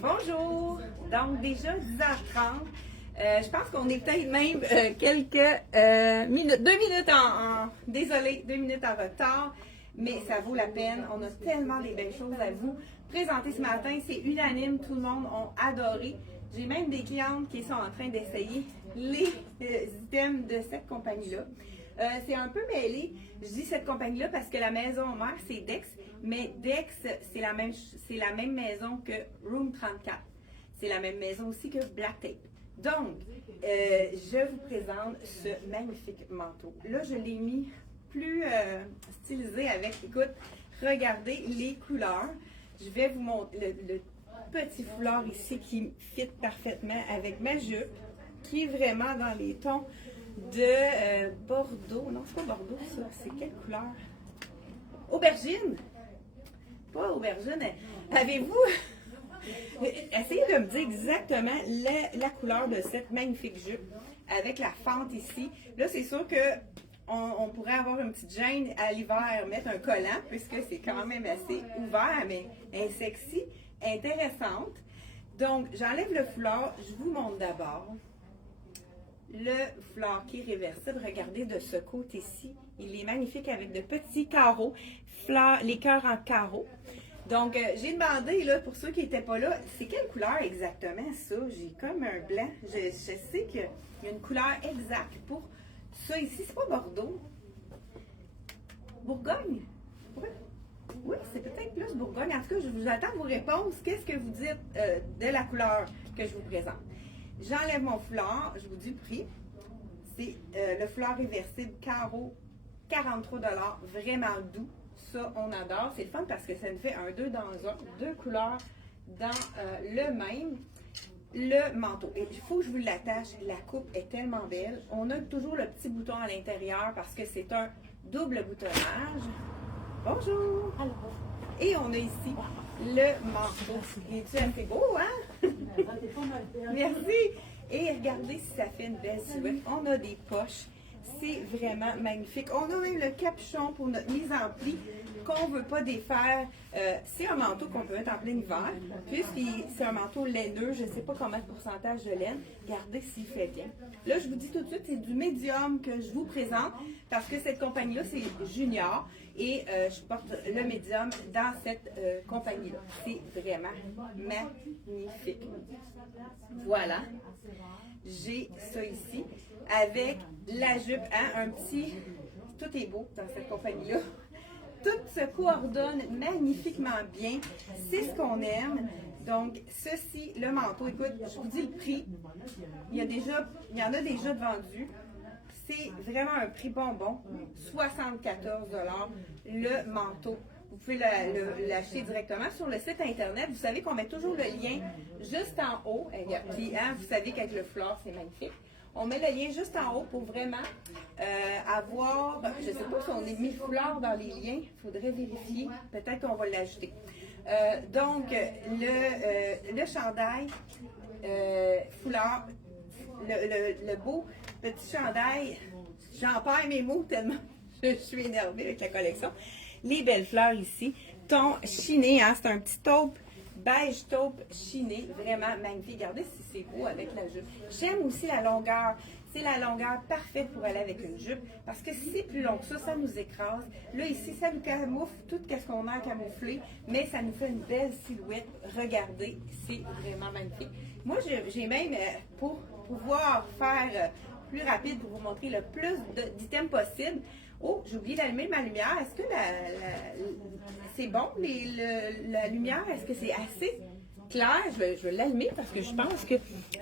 Bonjour! Donc, déjà 10h30. Je pense qu'on est peut-être même quelques minutes, 2 minutes désolé, 2 minutes en retard, mais ça vaut la peine. On a tellement des belles choses à vous présenter ce matin. C'est unanime, tout le monde a adoré. J'ai même des clientes qui sont en train d'essayer les items de cette compagnie-là. C'est un peu mêlé. Je dis cette compagnie-là parce que la maison mère, c'est Dex, mais Dex, c'est la même maison que Room 34. C'est la même maison aussi que Black Tape. Donc, je vous présente ce magnifique manteau. Là, je l'ai mis plus stylisé avec, écoute, regardez les couleurs. Je vais vous montrer le petit foulard ici qui fit parfaitement avec ma jupe, qui est vraiment dans les tons de Bordeaux. Non, c'est pas Bordeaux, ça. C'est quelle couleur? Aubergine? Pas aubergine. Avez-vous... Essayez de me dire exactement la couleur de cette magnifique jupe avec la fente ici. Là, c'est sûr que on pourrait avoir une petite gêne à l'hiver, mettre un collant, puisque c'est quand même assez ouvert, mais sexy, intéressante. Donc, j'enlève le foulard. Je vous montre d'abord le foulard qui est réversible. Regardez de ce côté-ci. Il est magnifique avec de petits carreaux, les cœurs en carreaux. Donc, j'ai demandé, là, pour ceux qui n'étaient pas là, c'est quelle couleur exactement ça? J'ai comme un blanc. Je sais qu'il y a une couleur exacte pour ça ici. C'est pas Bordeaux. Bourgogne? Oui, c'est peut-être plus Bourgogne. En tout cas, je vous attends vos réponses. Qu'est-ce que vous dites de la couleur que je vous présente? J'enlève mon foulard. Je vous dis le prix. C'est le foulard réversible carreau, 43 $, vraiment doux. Ça, on adore. C'est le fun parce que ça nous fait un 2 dans un, deux couleurs dans le même. Le manteau. Et il faut que je vous l'attache. La coupe est tellement belle. On a toujours le petit bouton à l'intérieur parce que c'est un double boutonnage. Bonjour! Allô. Et on a ici le manteau. Il est assez beau, hein? Merci! Et regardez si ça fait une belle silhouette. On a des poches. C'est vraiment magnifique. On a même le capuchon pour notre mise en pli qu'on ne veut pas défaire. C'est un manteau qu'on peut mettre en plein hiver. Puisque c'est un manteau laineux, je ne sais pas combien de pourcentage de laine. Regardez s'il fait bien. Là, je vous dis tout de suite, c'est du médium que je vous présente parce que cette compagnie-là, c'est junior. Et je porte le médium dans cette compagnie-là. C'est vraiment magnifique. Voilà. J'ai ça ici avec la jupe, hein, un petit... Tout est beau dans cette compagnie-là. Tout se coordonne magnifiquement bien. C'est ce qu'on aime. Donc, ceci, le manteau, écoute, je vous dis le prix. Il y en a déjà de vendus. C'est vraiment un prix bonbon. 74 $ le manteau. Vous pouvez l'acheter directement sur le site internet. Vous savez qu'on met toujours le lien juste en haut. Puis, hein, vous savez qu'avec le foulard, c'est magnifique. On met le lien juste en haut pour vraiment avoir... Je ne sais pas si on est mis foulard dans les liens. Il faudrait vérifier. Peut-être qu'on va l'ajouter. Donc, le chandail, foulard, le beau petit chandail, j'en perds mes mots tellement je suis énervée avec la collection. Les belles fleurs ici, ton chiné, hein, c'est un petit taupe, beige taupe chiné, vraiment magnifique. Regardez si c'est beau avec la jupe. J'aime aussi la longueur. C'est la longueur parfaite pour aller avec une jupe parce que si c'est plus long que ça nous écrase. Là, ici, ça nous camoufle tout ce qu'on a à camoufler, mais ça nous fait une belle silhouette. Regardez, c'est vraiment magnifique. Moi, j'ai même, pour pouvoir faire plus rapide, pour vous montrer le plus d'items possible. Oh, j'ai oublié d'allumer ma lumière. Est-ce que c'est bon, la lumière? Est-ce que c'est assez clair? Je vais l'allumer parce que je pense que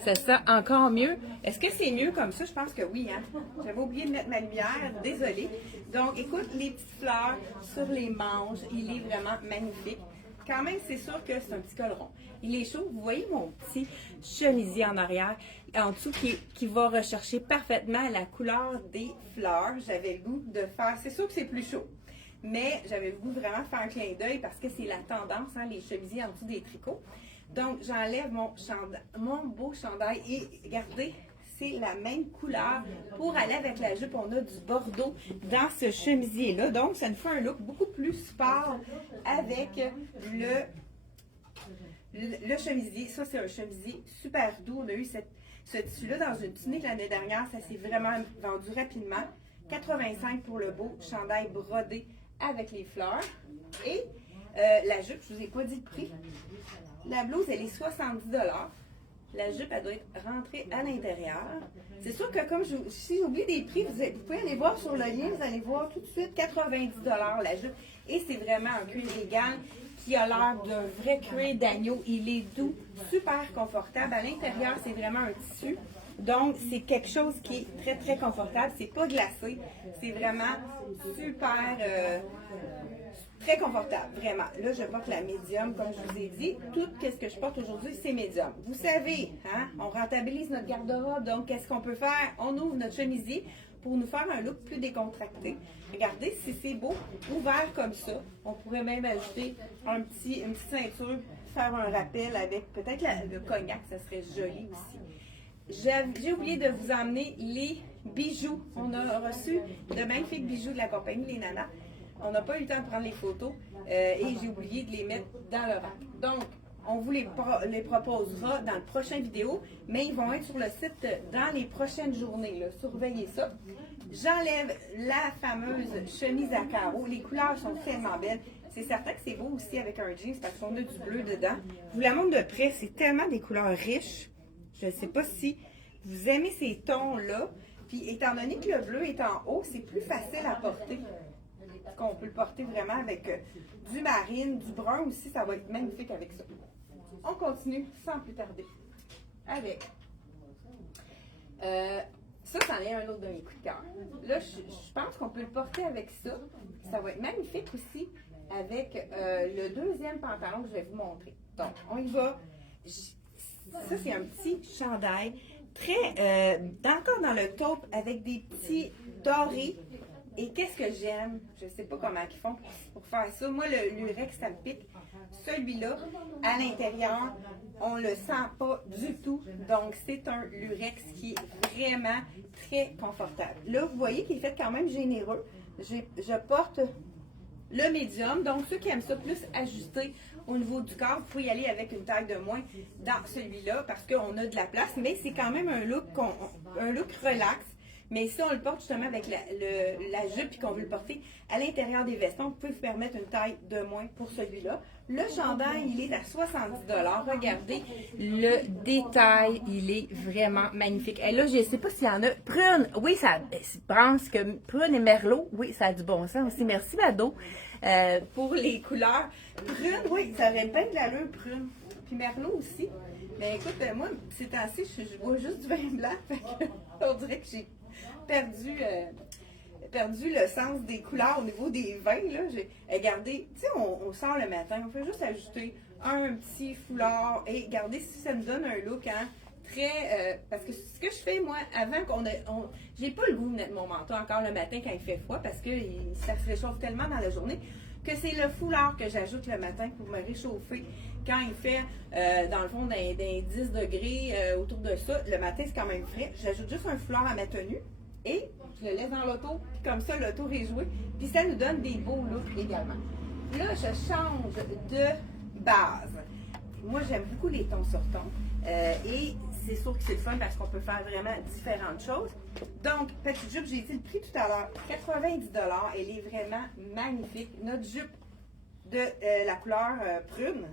ça sent encore mieux. Est-ce que c'est mieux comme ça? Je pense que oui. Hein? J'avais oublié de mettre ma lumière. Désolée. Donc, écoute, les petites fleurs sur les manches. Il est vraiment magnifique. Quand même, c'est sûr que c'est un petit col rond. Il est chaud. Vous voyez mon petit chemisier en arrière, en dessous, qui va rechercher parfaitement la couleur des fleurs. J'avais le goût de faire... C'est sûr que c'est plus chaud. Mais j'avais le goût vraiment de faire un clin d'œil parce que c'est la tendance, hein, les chemisiers en dessous des tricots. Donc, j'enlève mon beau chandail et regardez, c'est la même couleur. Pour aller avec la jupe, on a du bordeaux dans ce chemisier-là. Donc, ça nous fait un look beaucoup plus sport avec le chemisier, ça c'est un chemisier super doux. On a eu ce tissu-là dans une tunique l'année dernière. Ça s'est vraiment vendu rapidement. 85 pour le beau chandail brodé avec les fleurs. Et la jupe, je ne vous ai pas dit le prix. La blouse, elle est 70 $. La jupe, elle doit être rentrée à l'intérieur. C'est sûr que comme si j'oublie des prix, vous pouvez aller voir sur le lien, vous allez voir tout de suite 90 $ la jupe. Et c'est vraiment un cuir égal qui a l'air d'un vrai cuir d'agneau. Il est doux, super confortable. À l'intérieur, c'est vraiment un tissu. Donc, c'est quelque chose qui est très, très confortable. C'est pas glacé. C'est vraiment super, très confortable, vraiment. Là, je porte la médium, comme je vous ai dit. Tout ce que je porte aujourd'hui, c'est médium. Vous savez, hein, on rentabilise notre garde-robe. Donc, qu'est-ce qu'on peut faire? On ouvre notre chemisier pour nous faire un look plus décontracté. Regardez, si c'est beau, ouvert comme ça, on pourrait même ajouter une petite ceinture, faire un rappel avec peut-être le cognac, ça serait joli aussi. J'ai oublié de vous emmener les bijoux. On a reçu de magnifiques bijoux de la compagnie Les Nanas. On n'a pas eu le temps de prendre les photos et j'ai oublié de les mettre dans le rack. Donc, on vous les proposera dans le prochain vidéo, mais ils vont être sur le site dans les prochaines journées. Là. Surveillez ça. J'enlève la fameuse chemise à carreaux. Les couleurs sont tellement belles. C'est certain que c'est beau aussi avec un jeans parce qu'on a du bleu dedans. Je vous la montre de près. C'est tellement des couleurs riches. Je ne sais pas si vous aimez ces tons-là. Puis, étant donné que le bleu est en haut, c'est plus facile à porter. Parce qu'on peut le porter vraiment avec du marine, du brun aussi. Ça va être magnifique avec ça. On continue sans plus tarder avec ça, c'en est un autre de mes coups de cœur. Là, je pense qu'on peut le porter avec ça. Ça va être magnifique aussi avec le deuxième pantalon que je vais vous montrer. Donc, on y va. Ça, c'est un petit chandail très, encore dans le taupe avec des petits dorés. Et qu'est-ce que j'aime? Je ne sais pas comment ils font pour faire ça. Moi, le lurex, ça me pique. Celui-là, à l'intérieur, on ne le sent pas du tout. Donc, c'est un lurex qui est vraiment très confortable. Là, vous voyez qu'il est fait quand même généreux. Je porte le médium. Donc, ceux qui aiment ça plus ajusté au niveau du corps, vous pouvez y aller avec une taille de moins dans celui-là parce qu'on a de la place. Mais c'est quand même un look relax. Mais si on le porte justement avec la jupe et qu'on veut le porter à l'intérieur des vestons, vous pouvez vous permettre une taille de moins pour celui-là. Le chandail, il est à 70 $. Regardez le détail, il est vraiment magnifique. Et là, je ne sais pas s'il y en a. Prune, oui, ça, je pense que prune et merlot, oui, ça a du bon sens aussi. Merci, Mado, pour les couleurs. Prune, oui, ça aurait bien de l'allure, prune. Puis merlot aussi. Mais écoute, moi, ces temps-ci, je bois juste du vin blanc. Fait que, on dirait que j'ai perdu le sens des couleurs au niveau des vins. Là. Regardez, tu sais, on sort le matin, on fait juste ajouter un petit foulard et regardez si ça nous donne un look hein, très... parce que ce que je fais, moi, avant j'ai pas le goût de mettre mon manteau encore le matin quand il fait froid parce que ça se réchauffe tellement dans la journée que c'est le foulard que j'ajoute le matin pour me réchauffer. Quand il fait, dans le fond, des 10 degrés autour de ça, le matin, c'est quand même frais. J'ajoute juste un foulard à ma tenue et je le laisse dans l'auto. Puis comme ça, l'auto est joué. Puis ça nous donne des beaux looks également. Là, je change de base. Moi, j'aime beaucoup les tons sur tons. Et c'est sûr que c'est le fun parce qu'on peut faire vraiment différentes choses. Donc, petite jupe, j'ai dit le prix tout à l'heure, 90 $. Elle est vraiment magnifique. Notre jupe de la couleur prune.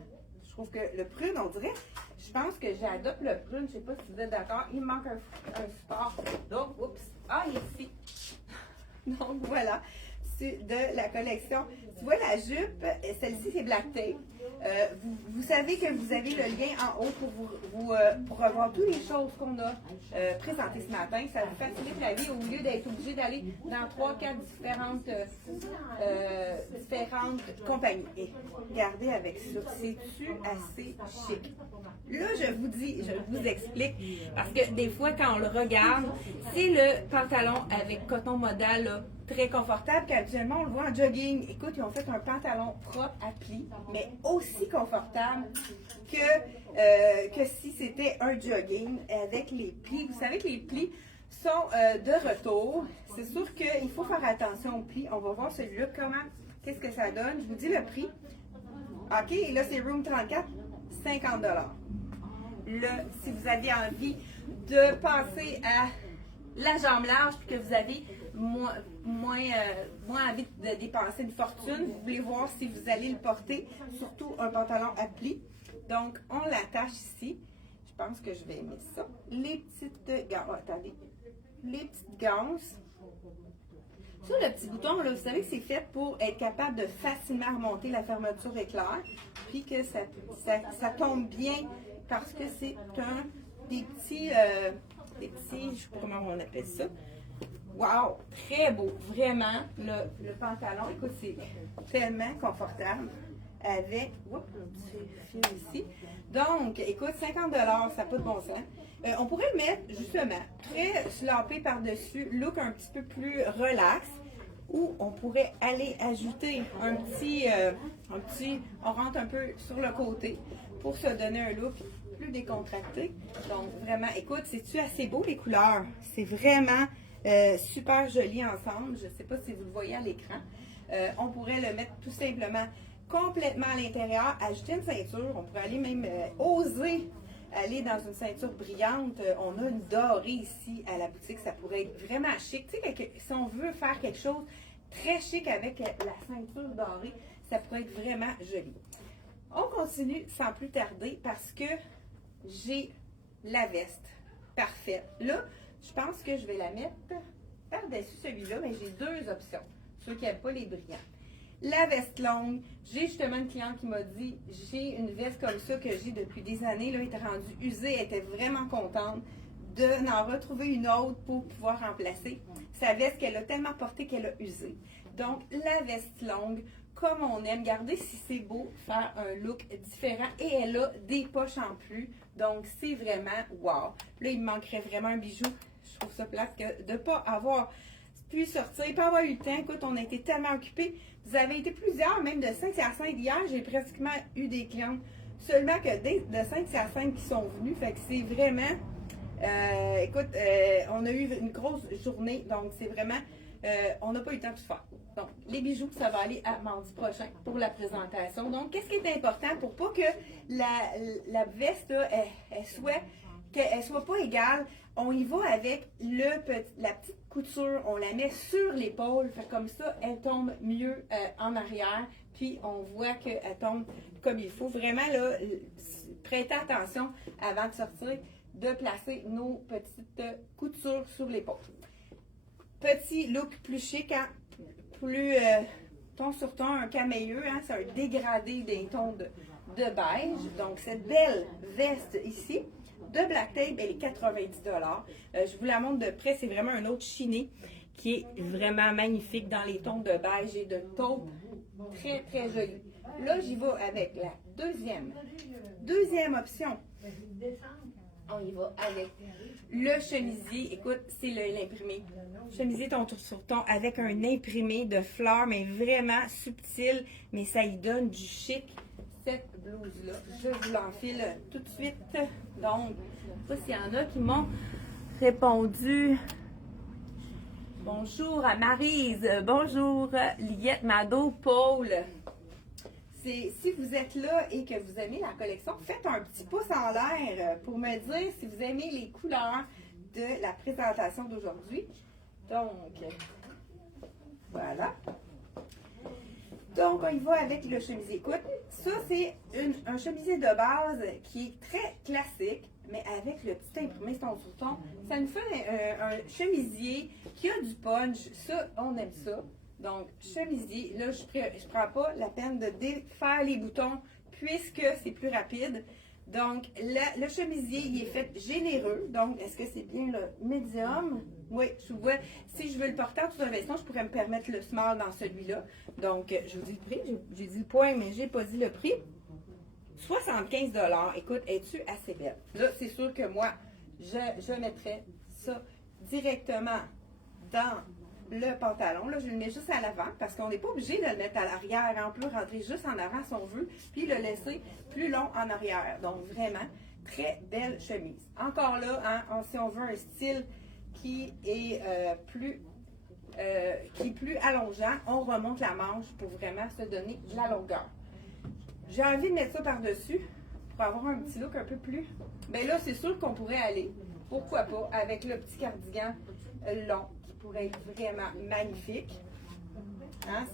Je trouve que le prune, on dirait, je pense que j'adopte le prune. Je ne sais pas si vous êtes d'accord. Il me manque un support. Donc, oups. Ah, il est ici. Donc, voilà. C'est de la collection. Tu vois, la jupe, celle-ci, c'est Black Tape. Vous savez que vous avez le lien en haut pour revoir toutes les choses qu'on a présentées ce matin. Ça vous facilite la vie au lieu d'être obligé d'aller dans 3-4 différentes compagnies. Et regardez avec ça, c'est-tu assez chic? Là, je vous explique, parce que des fois, quand on le regarde, c'est le pantalon avec coton modal, là, très confortable, qu'habituellement, on le voit en jogging. Écoute, ils ont fait un pantalon propre à plis, mais aussi confortable que si c'était un jogging avec les plis. Vous savez que les plis sont de retour. C'est sûr qu'il faut faire attention aux plis. On va voir celui-là, qu'est-ce que ça donne. Je vous dis le prix. OK, et là, c'est Room 34. 50 Là, si vous avez envie de passer à la jambe large puis que vous avez moins envie de dépenser une fortune, vous voulez voir si vous allez le porter, surtout un pantalon à plis. Donc, on l'attache ici. Je pense que je vais aimer ça. Les petites ganses, attendez, les petites ganses. Sur le petit bouton, là, vous savez que c'est fait pour être capable de facilement remonter la fermeture éclair, puis que ça tombe bien parce que c'est des petits, je sais pas comment on appelle ça. Wow, très beau, vraiment, le pantalon, écoute, c'est tellement confortable avec, un petit fil ici. Donc, écoute, 50 $, ça n'a pas de bon sens. On pourrait le mettre, justement, très slopé par-dessus, look un petit peu plus relax, ou on pourrait aller ajouter un petit, on rentre un peu sur le côté pour se donner un look plus décontracté. Donc, vraiment, écoute, c'est-tu assez beau les couleurs? C'est vraiment super joli ensemble. Je ne sais pas si vous le voyez à l'écran. On pourrait le mettre tout simplement complètement à l'intérieur, ajouter une ceinture. On pourrait aller même oser aller dans une ceinture brillante. On a une dorée ici à la boutique. Ça pourrait être vraiment chic. Tu sais, si on veut faire quelque chose très chic avec la ceinture dorée, ça pourrait être vraiment joli. On continue sans plus tarder parce que j'ai la veste parfaite. Là, je pense que je vais la mettre par-dessus celui-là, mais j'ai deux options. Ceux qui n'aiment pas les brillants. La veste longue, j'ai justement une cliente qui m'a dit, j'ai une veste comme ça que j'ai depuis des années, là, elle était rendue usée, elle était vraiment contente d'en retrouver une autre pour pouvoir remplacer sa veste qu'elle a tellement portée qu'elle a usé. Donc, la veste longue, comme on aime, regardez si c'est beau, faire un look différent et elle a des poches en plus, donc c'est vraiment wow. Là, il me manquerait vraiment un bijou, je trouve ça plate que de ne pas avoir pu sortir, pas avoir eu le temps. Écoute, on a été tellement occupés. Vous avez été plusieurs, même de 5 à 5 hier, j'ai pratiquement eu des clientes. Seulement que de 5 à 5 qui sont venus, fait que c'est vraiment, écoute, on a eu une grosse journée, donc c'est vraiment, on n'a pas eu le temps de tout faire. Donc, les bijoux, ça va aller à mardi prochain pour la présentation. Donc, qu'est-ce qui est important pour pas que la veste, là, qu'elle soit pas égale, on y va avec la petite couture, on la met sur l'épaule, fait comme ça, elle tombe mieux en arrière, puis on voit qu'elle tombe comme il faut. Vraiment, là, prêtez attention avant de sortir, de placer nos petites coutures sur l'épaule. Petit look plus chic, hein? Plus ton sur ton, un camélieux, hein? C'est un dégradé des tons de beige. Donc, cette belle veste ici, de Black Tape, elle est 90 $. Je vous la montre de près, c'est vraiment un autre chiné qui est vraiment magnifique dans les tons de beige et de taupe. Très, très joli. Là, j'y vais avec la deuxième option. On y va avec le chemisier. Écoute, c'est l'imprimé. Chemisier ton tour sur ton avec un imprimé de fleurs, mais vraiment subtil, mais ça y donne du chic. Cette blouse-là, je vous l'enfile tout de suite. Donc, je ne sais pas s'il y en a qui m'ont répondu. Bonjour à Maryse, bonjour Liette, Mado, Paul. Si vous êtes là et que vous aimez la collection, faites un petit pouce en l'air pour me dire si vous aimez les couleurs de la présentation d'aujourd'hui. Donc, voilà. Donc, on y va avec le chemisier. Écoute, ça, c'est un chemisier de base qui est très classique, mais avec le petit imprimé ton sur ton. Ça nous fait un chemisier qui a du punch. Ça, on aime ça. Donc, chemisier. Là, je ne prends pas la peine de défaire les boutons puisque c'est plus rapide. Donc, le chemisier, il est fait généreux. Donc, est-ce que c'est bien le médium? Oui, je vois. Si je veux le porter en tout un veston, je pourrais me permettre le small dans celui-là. Donc, je vous dis le prix. J'ai dit le point, mais je n'ai pas dit le prix. 75 $. Écoute, es-tu assez belle? Là, c'est sûr que moi, je mettrais ça directement dans le pantalon. Là, je le mets juste à l'avant parce qu'on n'est pas obligé de le mettre à l'arrière. On peut rentrer juste en avant si on veut, puis le laisser plus long en arrière. Donc, vraiment, très belle chemise. Encore là, hein, si on veut un style qui est plus allongeant, on remonte la manche pour vraiment se donner de la longueur. J'ai envie de mettre ça par-dessus pour avoir un petit look un peu plus. Ben là, c'est sûr qu'on pourrait aller, pourquoi pas, avec le petit cardigan long qui pourrait être vraiment magnifique. Hein,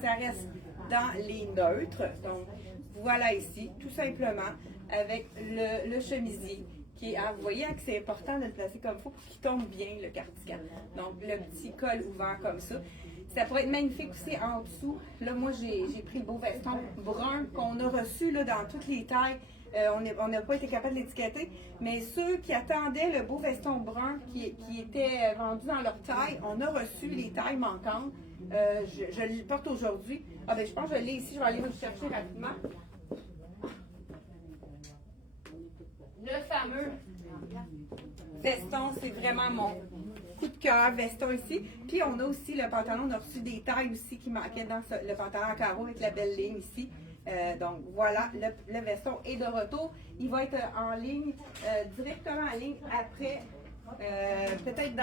ça reste dans les neutres. Donc, voilà ici, tout simplement, avec le chemisier qui est, hein, vous voyez hein, que c'est important de le placer comme il faut pour qu'il tombe bien, le cardigan. Donc, le petit col ouvert comme ça. Ça pourrait être magnifique aussi en dessous. Là, moi, j'ai pris le beau veston brun qu'on a reçu là, dans toutes les tailles. On n'a pas été capable de l'étiqueter, mais ceux qui attendaient le beau veston brun qui était vendu dans leur taille, on a reçu les tailles manquantes. Je le porte aujourd'hui. Ah ben je pense que je l'ai ici, je vais aller le chercher rapidement. Le fameux veston, c'est vraiment mon coup de cœur, veston ici. Puis on a aussi le pantalon, on a reçu des tailles aussi qui manquaient dans le pantalon à carreaux avec la belle ligne ici. Donc voilà, le veston est de retour. Il va être en ligne, directement en ligne après, peut-être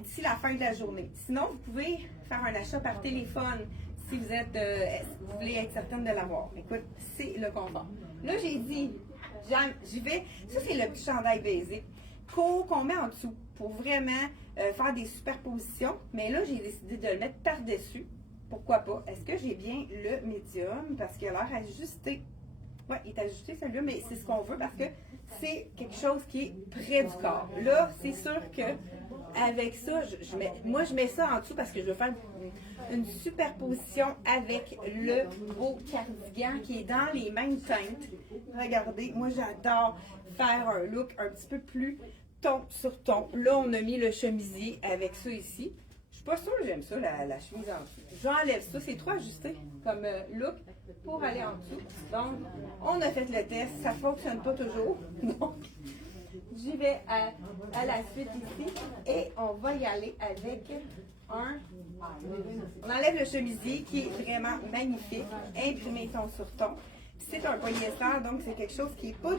d'ici la fin de la journée. Sinon, vous pouvez faire un achat par téléphone si vous voulez être certaine de l'avoir. Écoute, c'est le confort. Là, j'ai dit, j'y vais. Ça, c'est le petit chandail baisé qu'on met en dessous pour vraiment faire des superpositions. Mais là, j'ai décidé de le mettre par-dessus. Pourquoi pas? Est-ce que j'ai bien le médium? Parce qu'il a l'air ajusté. Oui, il est ajusté celui-là, mais c'est ce qu'on veut parce que c'est quelque chose qui est près du corps. Là, c'est sûr que avec ça, moi je mets ça en dessous parce que je veux faire une superposition avec le beau cardigan qui est dans les mêmes teintes. Regardez, moi j'adore faire un look un petit peu plus ton sur ton. Là, on a mis le chemisier avec ça ici. Je suis pas sûre que j'aime ça, la chemise en dessous. J'enlève ça, c'est trop ajusté comme look pour aller en dessous. Donc, on a fait le test, ça fonctionne pas toujours. Donc, j'y vais à la suite ici et on va y aller avec on enlève le chemisier qui est vraiment magnifique, imprimé ton sur ton. C'est un polyester, donc c'est quelque chose qui est pas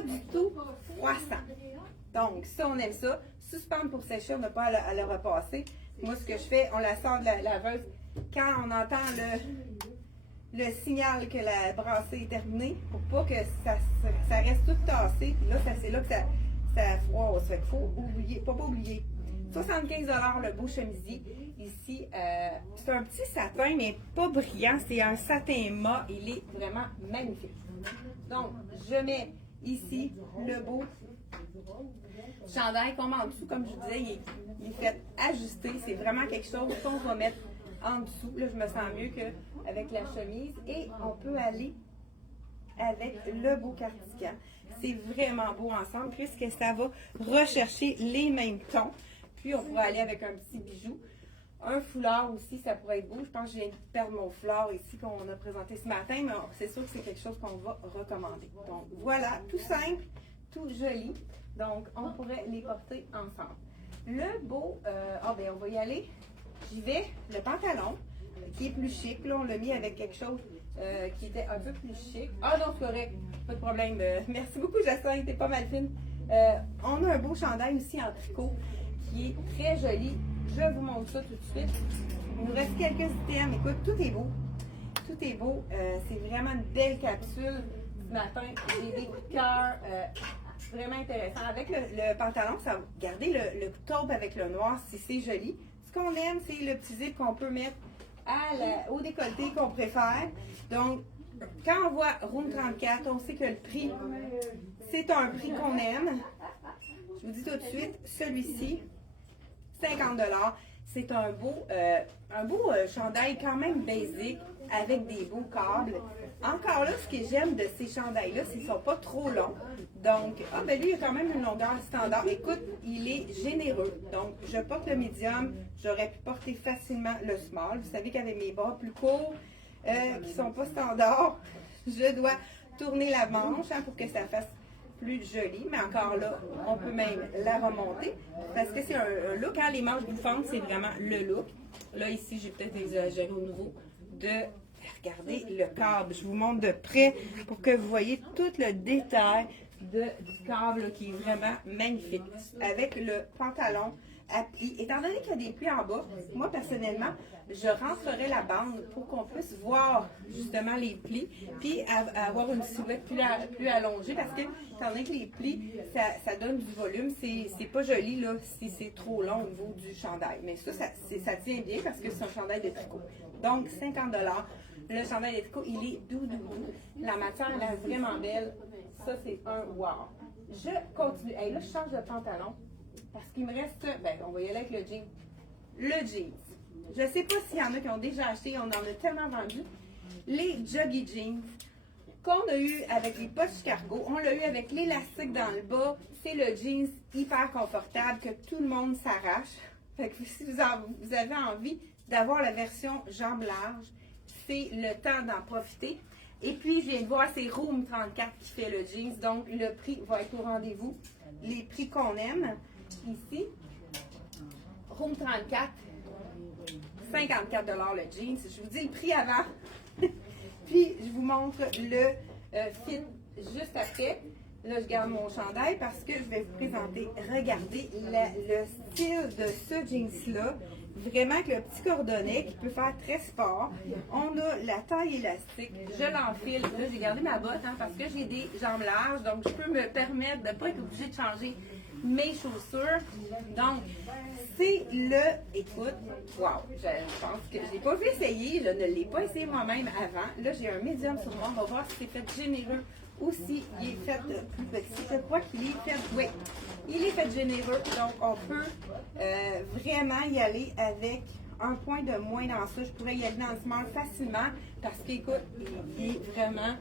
du tout froissant. Donc, ça, on aime ça. Suspendre pour sécher, on n'a pas à le repasser. Moi, ce que je fais, on la sort de la laveuse quand on entend le signal que la brassée est terminée pour pas que ça reste tout tassé. Puis là, c'est là que ça froisse. Fait qu'il faut oublier, pas oublier. 75 $ le beau chemisier. Ici, c'est un petit satin, mais pas brillant. C'est un satin mat. Il est vraiment magnifique. Donc, je mets ici le beau chandail qu'on met en dessous. Comme je vous disais, il est fait ajuster. C'est vraiment quelque chose qu'on va mettre en dessous. Là, je me sens mieux qu'avec la chemise. Et on peut aller avec le beau cardigan. C'est vraiment beau ensemble puisque ça va rechercher les mêmes tons. Puis, on pourrait aller avec un petit bijou. Un foulard aussi, ça pourrait être beau. Je pense que je viens de perdre mon foulard ici qu'on a présenté ce matin, mais c'est sûr que c'est quelque chose qu'on va recommander. Donc, voilà, tout simple, tout joli. Donc, on pourrait les porter ensemble. Le beau, ben on va y aller. J'y vais. Le pantalon, qui est plus chic. Là, on l'a mis avec quelque chose qui était un peu plus chic. Ah non, c'est correct. Pas de problème. Merci beaucoup, Jacinthe. T'es pas mal fine. On a un beau chandail aussi en tricot qui est très joli. Je vous montre ça tout de suite. Il nous reste quelques items. Écoute, tout est beau. Tout est beau. C'est vraiment une belle capsule. Ce matin, j'ai des coups de cœur. Vraiment intéressant. Avec le pantalon, ça va garder le taupe avec le noir si c'est joli. Ce qu'on aime, c'est le petit zip qu'on peut mettre au décolleté qu'on préfère. Donc, quand on voit Room 34, on sait que le prix, c'est un prix qu'on aime. Je vous dis tout de suite, celui-ci, 50 $. C'est un beau chandail quand même basique avec des beaux câbles. Encore là, ce que j'aime de ces chandails-là, c'est qu'ils ne sont pas trop longs. Donc, ben lui, il a quand même une longueur standard. Écoute, il est généreux. Donc, je porte le médium. J'aurais pu porter facilement le small. Vous savez qu'avec mes bras plus courts, qui ne sont pas standards, je dois tourner la manche pour que ça fasse plus joli. Mais encore là, on peut même la remonter. Parce que c'est un look. Hein, les manches bouffantes, c'est vraiment le look. Là, ici, j'ai peut-être exagéré au niveau de... Regardez le câble. Je vous montre de près pour que vous voyez tout le détail du câble qui est vraiment magnifique. Avec le pantalon, à plis. Étant donné qu'il y a des plis en bas, moi personnellement, je rentrerai la bande pour qu'on puisse voir justement les plis, puis avoir une silhouette plus allongée, parce que étant donné que les plis, ça donne du volume, c'est pas joli là si c'est trop long au niveau du chandail. Mais ça tient bien parce que c'est un chandail de tricot. Donc 50 $. Le chandail de tricot, il est doux. La matière, elle est vraiment belle. Ça, c'est un wow. Je continue. Hey, là, je change de pantalon parce qu'il me reste, ben, on va y aller avec le jean. Le jeans. Je ne sais pas s'il y en a qui ont déjà acheté, on en a tellement vendu. Les Jogging Jeans qu'on a eu avec les poches cargo, on l'a eu avec l'élastique dans le bas. C'est le jeans hyper confortable que tout le monde s'arrache. Fait que si vous avez envie d'avoir la version jambes larges, c'est le temps d'en profiter. Et puis, je viens de voir, c'est Room 34 qui fait le jeans. Donc, le prix va être au rendez-vous. Les prix qu'on aime, ici, Room 34, 54 $ le jeans. Je vous dis le prix avant. Puis, je vous montre le fit juste après. Là, je garde mon chandail parce que je vais vous présenter. Regardez le style de ce jeans-là. Vraiment avec le petit cordonnet qui peut faire très sport. On a la taille élastique. Je l'enfile. Là, j'ai gardé ma botte parce que j'ai des jambes larges. Donc, je peux me permettre de ne pas être obligée de changer mes chaussures. Donc, c'est le... Écoute, wow! Je pense que je n'ai pas vu essayer. Je ne l'ai pas essayé moi-même avant. Là, j'ai un médium sur moi. On va voir si c'est fait généreux ou si il est fait plus petit. Je crois qu'il est fait... Oui, il est fait généreux. Donc, on peut vraiment y aller avec un point de moins dans ça. Je pourrais y aller dans le small facilement parce qu'écoute, il est vraiment...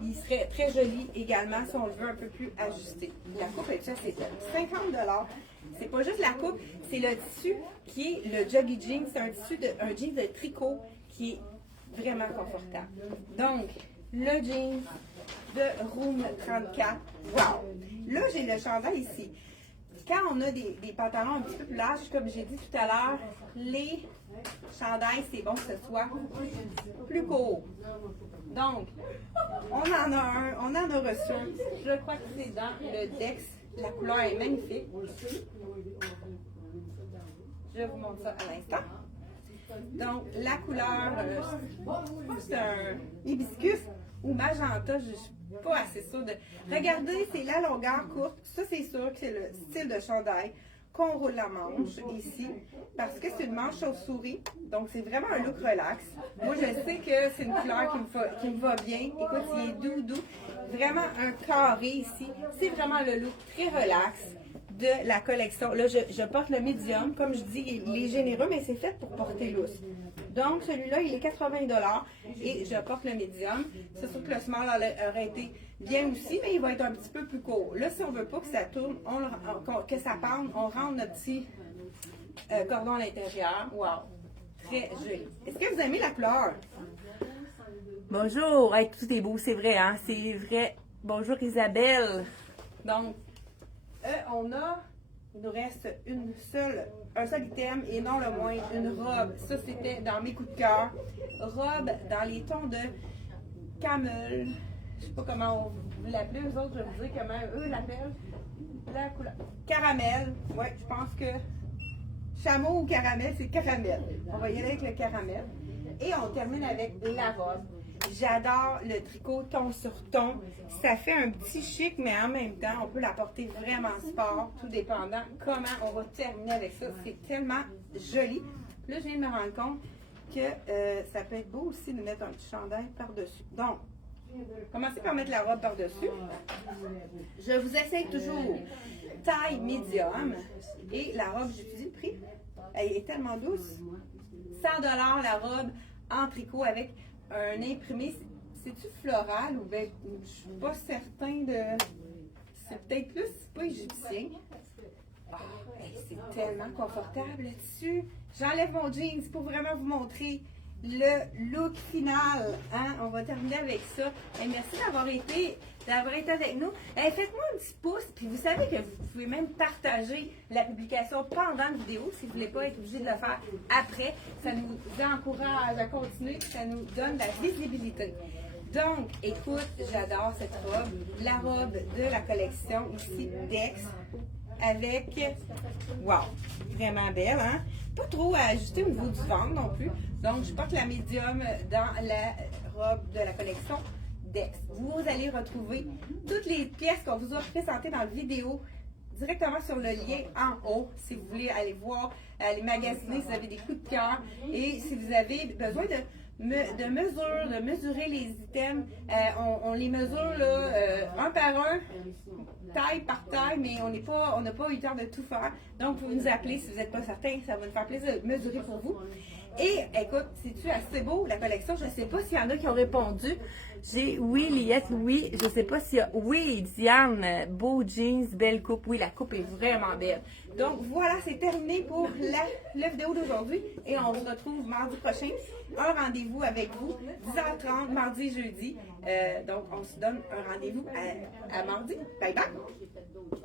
Il serait très joli également si on le veut un peu plus ajusté. La coupe est déjà, c'est 50 $. C'est pas juste la coupe, c'est le tissu qui est le Jogging Jeans. C'est un tissu un jean de tricot qui est vraiment confortable. Donc, le jean de Room 34. Wow! Là, j'ai le chandail ici. Quand on a des pantalons un petit peu plus larges, comme j'ai dit tout à l'heure, les chandails, c'est bon que ce soit plus court. Donc, on en a un, on en a reçu un. Je crois que c'est dans le Dex. La couleur est magnifique. Je vous montre ça à l'instant. Donc, la couleur, c'est un hibiscus ou magenta, je ne suis pas assez sûre de... Regardez, c'est la longueur courte. Ça, c'est sûr que c'est le style de chandail qu'on roule la manche ici, parce que c'est une manche chauve-souris. Donc, c'est vraiment un look relax. Moi, je sais que c'est une couleur qui me va bien. Écoute, il est doux. Vraiment un carré ici. C'est vraiment le look très relax de la collection. Là, je porte le médium. Comme je dis, il est généreux, mais c'est fait pour porter lousse. Donc, celui-là, il est 80 $ et je porte le médium. C'est sûr que le small aurait été bien aussi, mais il va être un petit peu plus court. Là, si on ne veut pas que ça tourne, que ça pende, on rentre notre petit cordon à l'intérieur. Wow! Très joli. Est-ce que vous aimez la couleur? Bonjour! Hey, tout est beau, c'est vrai, hein? C'est vrai. Bonjour Isabelle! Donc, il nous reste un seul item et non le moins, une robe. Ça, c'était dans mes coups de cœur. Robe dans les tons de camel. Je sais pas comment vous l'appelez, eux autres, je vais vous dire comment eux l'appellent. La couleur. Caramel. Oui, je pense que chameau ou caramel, c'est caramel. On va y aller avec le caramel. Et on termine avec la robe. J'adore le tricot ton sur ton. Ça fait un petit chic, mais en même temps, on peut la porter vraiment sport, tout dépendant comment on va terminer avec ça. C'est tellement joli. Là, je viens de me rendre compte que ça peut être beau aussi de mettre un petit chandail par-dessus. Donc, commencez par mettre la robe par-dessus. Je vous essaye toujours taille médium. Et la robe, j'ai dit le prix. Elle est tellement douce. 100 $ la robe en tricot avec un imprimé. C'est-tu floral ou bien, je suis pas certain de... C'est peut-être plus, c'est pas égyptien. Oh, c'est tellement confortable là-dessus. J'enlève mon jeans pour vraiment vous montrer le look final. Hein? On va terminer avec ça. Et merci d'avoir été avec nous. Faites-moi un petit pouce. Puis vous savez que vous pouvez même partager la publication pendant la vidéo si vous ne voulez pas être obligé de le faire après. Ça nous encourage à continuer. Ça nous donne de la visibilité. Donc, écoute, j'adore cette robe. La robe de la collection ici, Dex. avec, wow, vraiment belle, hein? Pas trop à ajuster au niveau du ventre non plus. Donc, je porte la médium dans la robe de la collection Dex. Vous allez retrouver toutes les pièces qu'on vous a présentées dans la vidéo directement sur le lien en haut, si vous voulez aller voir, aller magasiner, si vous avez des coups de cœur et si vous avez besoin de mesurer les items, on les mesure là, un par un, taille par taille, mais on n'a pas eu le temps de tout faire. Donc, vous nous appelez si vous n'êtes pas certain, ça va nous faire plaisir de mesurer pour vous. Et écoute, c'est-tu assez beau la collection? Je ne sais pas s'il y en a qui ont répondu. J'ai oui, Liette, oui. Je ne sais pas s'il y a oui, Diane, beau jeans, belle coupe. Oui, la coupe est vraiment belle. Donc voilà, c'est terminé pour la vidéo d'aujourd'hui. Et on se retrouve mardi prochain. Un rendez-vous avec vous, 10h30, mardi, jeudi. Donc on se donne un rendez-vous à mardi. Bye bye!